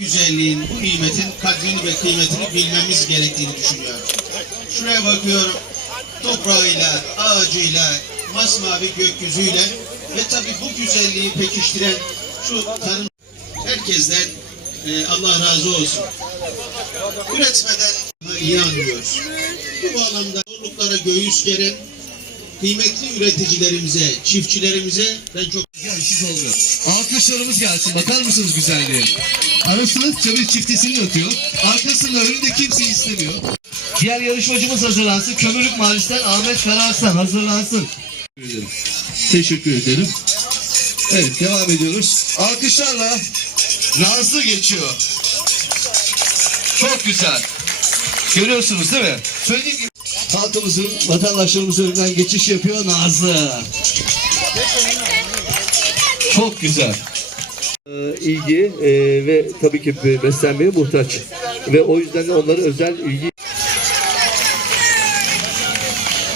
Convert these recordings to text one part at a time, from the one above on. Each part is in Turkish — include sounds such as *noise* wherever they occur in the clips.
güzelliğin, bu nimetin kadrini ve kıymetini bilmemiz gerektiğini düşünüyorum. Şuraya bakıyorum, toprağıyla, ağacıyla, masmavi gökyüzüyle ve tabii bu güzelliği pekiştiren şu tarım herkesten e, Allah razı olsun. Üretmeden iyi anlıyoruz. Bu bağlamda zorluklara göğüs geren kıymetli üreticilerimize, çiftçilerimize ben çok Gelsiz olmuyor. Alkışlarımız gelsin. Bakar mısınız güzelliğe? Arasını çabuk çiftesini atıyor. Arkasında önünde kimse istemiyor. Diğer yarışmacımız hazırlansın. Kömürlük Mahallesi'nden Ahmet Kararslan hazırlansın. Teşekkür ederim. Teşekkür ederim. Evet devam ediyoruz. Alkışlarla Nazlı geçiyor. Çok güzel. Görüyorsunuz değil mi? Söylediğim gibi halkımızın, vatandaşlarımızın önünden geçiş yapıyor Nazlı. Çok güzel. Ee, ilgi e, ve tabii ki beslenmeye muhtaç. Ve o yüzden de onlara özel ilgi.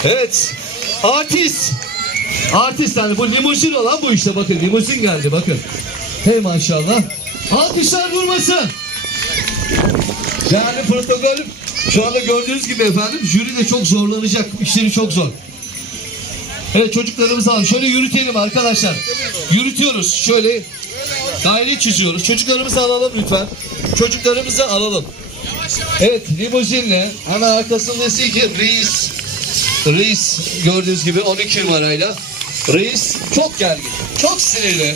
Evet. Artist. Artist yani bu limuzin olan bu işte bakın limuzin geldi bakın. Hey maşallah. Alkışlar durmasın. Yani protokol şu anda gördüğünüz gibi efendim jüri de çok zorlanacak. İşleri çok zor. Evet çocuklarımızı alalım. Şöyle yürütelim arkadaşlar. Yürütüyoruz. Şöyle daire çiziyoruz. Çocuklarımızı alalım lütfen. Çocuklarımızı alalım. Evet limuzinle hemen arkasında ki reis reis gördüğünüz gibi 12 numarayla reis çok gergin. Çok sinirli.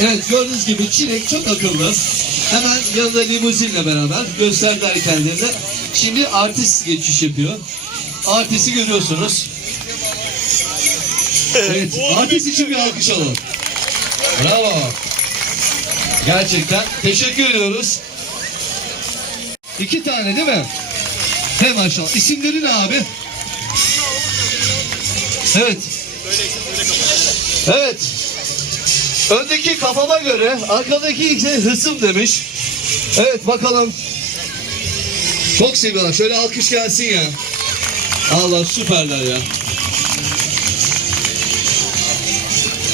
Evet gördüğünüz gibi Çilek çok akıllı. Hemen yanında limuzinle beraber gösterdiler kendilerine. Şimdi artist geçiş yapıyor. Artisti görüyorsunuz. Evet, artist için bir alkış alalım. Bravo. Gerçekten teşekkür ediyoruz. İki tane değil mi? He maşallah. İsimleri ne abi? Evet. Evet. Öndeki kafama göre arkadaki ise hısım demiş. Evet bakalım. Çok seviyorlar. Şöyle alkış gelsin ya. Allah süperler ya.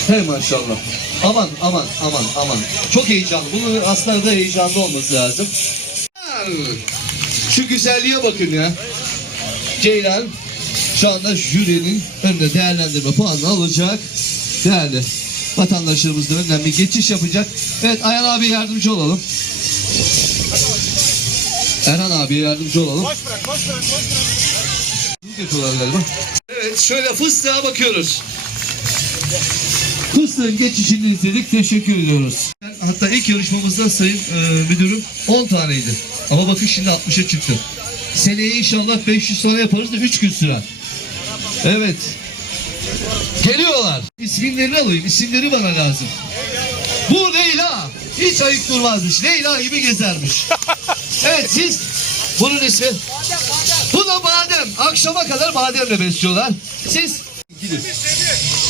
Hey maşallah. Aman aman aman aman. Çok heyecanlı. Bunun aslında da heyecanlı olması lazım. Şu güzelliğe bakın ya. Ceylan şu anda jürinin önünde değerlendirme puanını alacak. Değerli vatandaşlarımızın önünden bir geçiş yapacak. Evet Ayhan abi yardımcı olalım. Erhan abiye yardımcı olalım. Yapıyorlar galiba. Evet şöyle fıstığa bakıyoruz. Fıstığın geçişini izledik. Teşekkür ediyoruz. Hatta ilk yarışmamızda sayın e, müdürüm 10 taneydi. Ama bakın şimdi 60'a çıktı. Seneye inşallah 500 tane yaparız da 3 gün sürer. Evet. Geliyorlar. İsimlerini alayım. İsimleri bana lazım. Bu Leyla. Hiç ayık durmazmış. Leyla gibi gezermiş. *laughs* Evet siz bunun ismi. Bu da badem. Akşama kadar bademle besliyorlar. Siz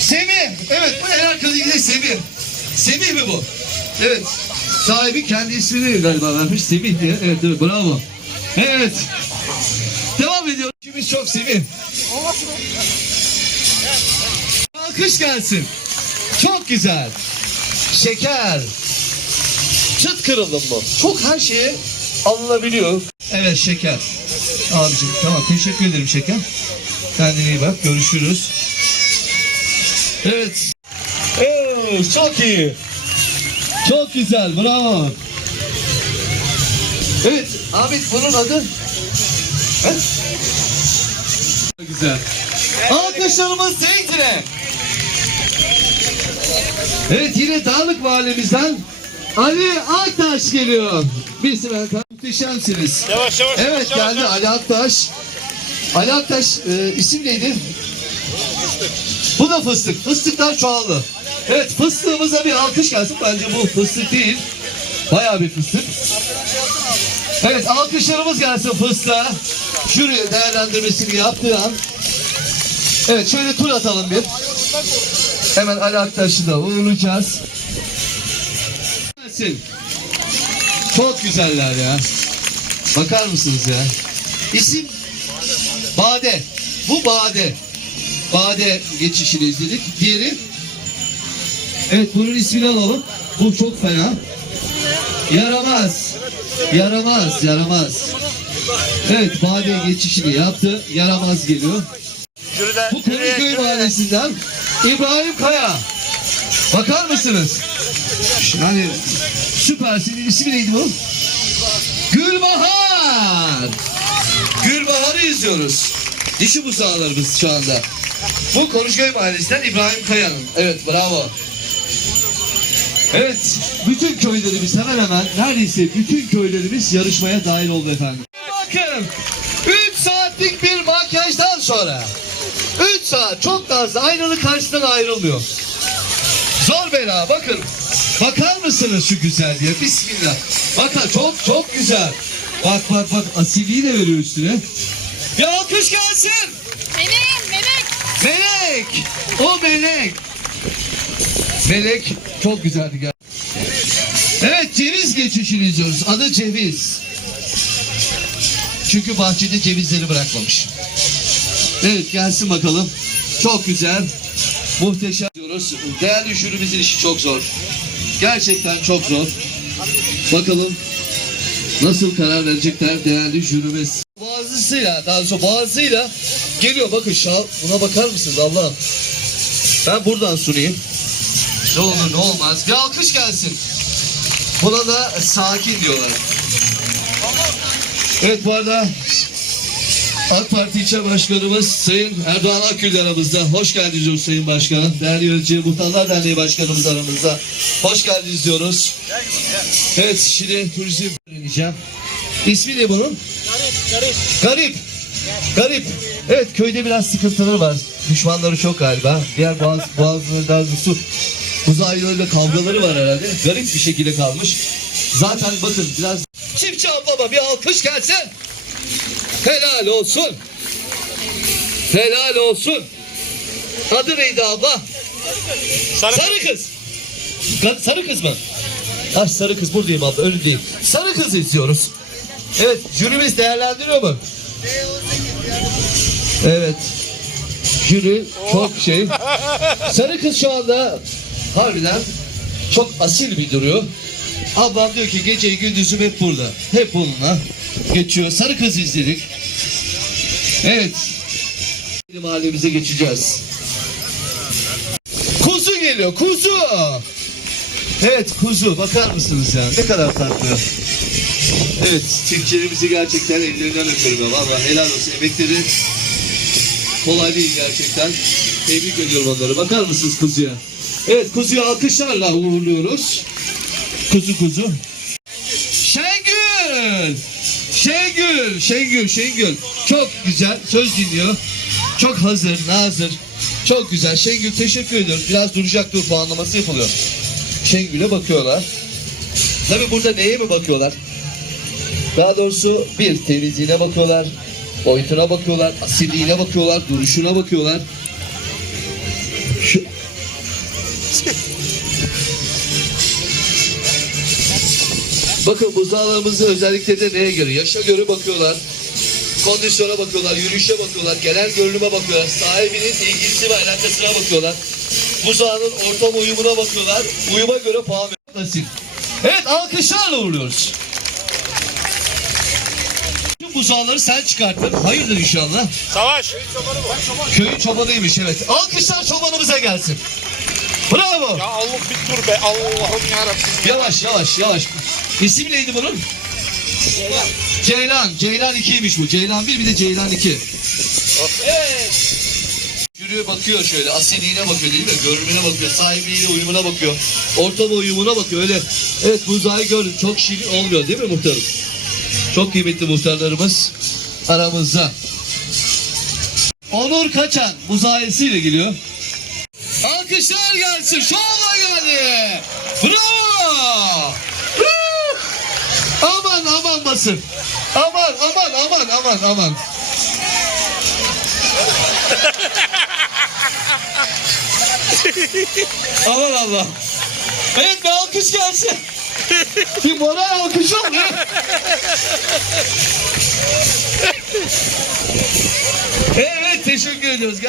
Semih. Evet bu en arkadaki Semih. Semih mi bu? Evet. Sahibi kendi ismini galiba vermiş. Semih diye. Evet evet bravo. Evet. Devam ediyoruz. İkimiz çok Semih. Alkış gelsin. Çok güzel. Şeker. Çıt kırıldım bu. Çok her şeye alınabiliyor. Evet şeker. Abicim tamam teşekkür ederim şeker. Kendine iyi bak. Görüşürüz. Evet. Evet, çok iyi. Çok güzel. Bravo. Evet. Ahmet bunun adı? He? Güzel. Alkışlarımız Zeytin'e. Evet yine Dağlık Mahallemizden Ali Aktaş geliyor. Bir sıra muhteşemsiniz. Yavaş yavaş. Evet yavaş, geldi yavaş. Ali Aktaş. Ali Aktaş e, isim neydi? Bu da fıstık. Fıstıklar çoğaldı. Evet fıstığımıza bir alkış gelsin. Bence bu fıstık değil. Bayağı bir fıstık. Evet alkışlarımız gelsin fıstığa. Jüri değerlendirmesini yaptığı an. Evet şöyle tur atalım bir. Hemen Ali Aktaş'ı da uğurlayacağız. Çok güzeller ya. Bakar mısınız ya? İsim Bade. Bu Bade. Bade geçişini izledik. Diğeri Evet bunun ismini alalım. Bu çok fena. Yaramaz. Yaramaz, yaramaz. Evet, Bade geçişini yaptı. Yaramaz geliyor. Bu Konuşköy Mahallesi'nden İbrahim Kaya. Bakar mısınız? Yani süpersin. İsmi neydi bu? Gülbahar. Gülbahar'ı izliyoruz. Dişi buzağlarımız şu anda. Bu Konuşköy Mahallesi'nden İbrahim Kaya'nın. Evet bravo. Evet, bütün köylerimiz hemen hemen neredeyse bütün köylerimiz yarışmaya dahil oldu efendim. Bakın, 3 saatlik bir makyajdan sonra 3 saat çok az aynalı karşıdan ayrılmıyor. Zor bela bakın. Bakar mısınız şu güzelliğe? Bismillah. Bakın çok çok güzel. Bak bak bak asilliği de veriyor üstüne. Bir alkış gelsin. Benim, melek. Melek. O melek. Melek çok güzeldi gel. Evet ceviz geçişini izliyoruz. Adı ceviz. Çünkü bahçede cevizleri bırakmamış. Evet gelsin bakalım. Çok güzel. Muhteşem diyoruz. Değerli jürimizin işi çok zor. Gerçekten çok zor. Bakalım nasıl karar verecekler değerli jürimiz. Bazısıyla daha doğrusu bazıyla geliyor bakın şal buna bakar mısınız Allah'ım. Ben buradan sunayım. Ne olur ne olmaz. Bir alkış gelsin. Buna da sakin diyorlar. Evet bu arada AK Parti İlçe Başkanımız Sayın Erdoğan Akgül aramızda. Hoş geldiniz Sayın Başkanım. Değerli Yönetici Muhtarlar Derneği Başkanımız aramızda. Hoş geldiniz diyoruz. Evet şimdi turizm öğreneceğim. İsmi ne bunun? Garip. Garip. Evet köyde biraz sıkıntıları var. Düşmanları çok galiba. Diğer boğaz, boğazları daha doğrusu uzaylılarıyla kavgaları var herhalde. Garip bir şekilde kalmış. Zaten bakın biraz... Çiftçi ablama bir alkış gelsin. Helal olsun. Helal olsun. Adı neydi abla? Sarı, Sarı kız. Sarı kız mı? Ah sarı kız buradayım abla önündeyim. Sarı kız istiyoruz. Evet jürimiz değerlendiriyor mu? Evet. Jüri çok şey. Sarı kız şu anda harbiden çok asil bir duruyor. Ablam diyor ki geceyi gündüzüm hep burada. Hep bununla geçiyor. Sarı kız izledik. Evet. Mahallemize geçeceğiz. Kuzu geliyor kuzu. Evet kuzu bakar mısınız ya ne kadar tatlı. Evet çiftçilerimizi gerçekten ellerinden öpüyorum valla helal olsun emekleri kolay değil gerçekten. Tebrik ediyorum onları bakar mısınız kuzuya. Evet kuzuyu alkışlarla uğurluyoruz. Kuzu kuzu. Şengül! Şengül! Şengül, Şengül. Çok güzel, söz dinliyor. Çok hazır, nazır. Çok güzel. Şengül teşekkür ediyoruz. Biraz duracak dur puanlaması yapılıyor. Şengül'e bakıyorlar. Tabi burada neye mi bakıyorlar? Daha doğrusu bir temizliğine bakıyorlar. Boyutuna bakıyorlar. Asilliğine bakıyorlar. Duruşuna bakıyorlar. Bakın buzağlarımızı özellikle de neye göre? Yaşa göre bakıyorlar. Kondisyona bakıyorlar, yürüyüşe bakıyorlar, genel görünüme bakıyorlar, sahibinin ilgisi ve alakasına bakıyorlar. Buzağının ortam uyumuna bakıyorlar, uyuma göre puan veriyorlar. Evet, alkışlarla uğurluyoruz. Tüm buzağları sen çıkarttın. Hayırdır inşallah. Savaş. Köyün çobanıymış evet. Alkışlar çobanımıza gelsin. Bravo. Ya Allah bir dur be Allah'ım yarabbim. Yavaş yavaş yavaş. İsim neydi bunun? Ceylan. Ceylan 2'ymiş bu. Ceylan 1 bir de Ceylan 2. Evet. Yürüyor bakıyor şöyle. Asilliğine bakıyor değil mi? Görünümüne bakıyor. Sahipliğine uyumuna bakıyor. Ortama uyumuna bakıyor. Öyle. Evet buzağı gördüm. Çok şirin olmuyor değil mi muhtarım? Çok kıymetli muhtarlarımız aramızda. Onur Kaçan buzağısıyla geliyor. Alkışlar gelsin. Şovla geldi. Bravo. Aman aman basın. Aman aman aman aman aman. aman Allah. Evet bir alkış gelsin. Bir moral alkış ol ya. Evet teşekkür ediyoruz.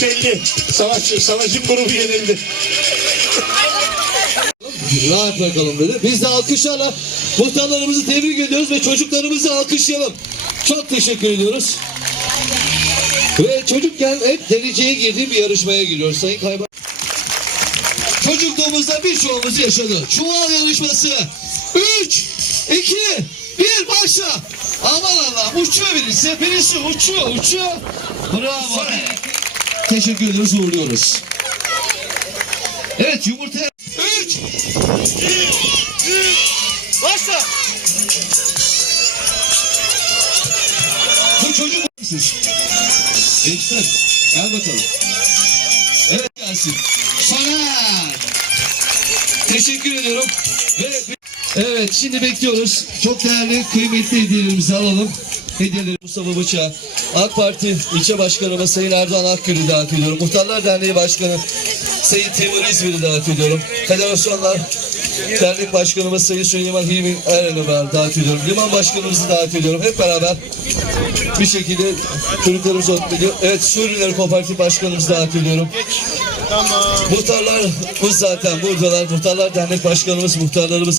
Galip belli. Savaş, savaşın grubu yenildi. Rahat bırakalım dedi. Biz de alkışlarla muhtarlarımızı tebrik ediyoruz ve çocuklarımızı alkışlayalım. Çok teşekkür ediyoruz. Ve çocukken hep dereceye girdiğim bir yarışmaya giriyoruz Sayın Kaymak. Çocukluğumuzda birçoğumuz yaşadı. Çuval yarışması. 3, 2, 1 başla. Aman Allah'ım uçuyor birisi. Birisi uçuyor uçuyor. Bravo. Teşekkür ediyoruz uğurluyoruz. Evet yumurta 3 Başla. Bu çocuk siz. Gençler gel bakalım. Evet gelsin. Soner. Teşekkür ediyorum. Ve Evet şimdi bekliyoruz. Çok değerli kıymetli hediyelerimizi alalım. Hediyeleri Mustafa Bıçak, AK Parti ilçe başkanımız Sayın Erdoğan Akgül'ü davet ediyorum. Muhtarlar Derneği Başkanı Sayın Temur İzmir'i davet ediyorum. Federasyonlar Dernek Başkanımız Sayın Süleyman Hilmi Eren'i ben davet ediyorum. Liman Başkanımızı davet ediyorum. Hep beraber bir şekilde çocuklarımız ediyor. Evet Suriyeliler Kooperatif Başkanımızı davet ediyorum. Muhtarlarımız zaten buradalar. Muhtarlar Dernek Başkanımız, muhtarlarımız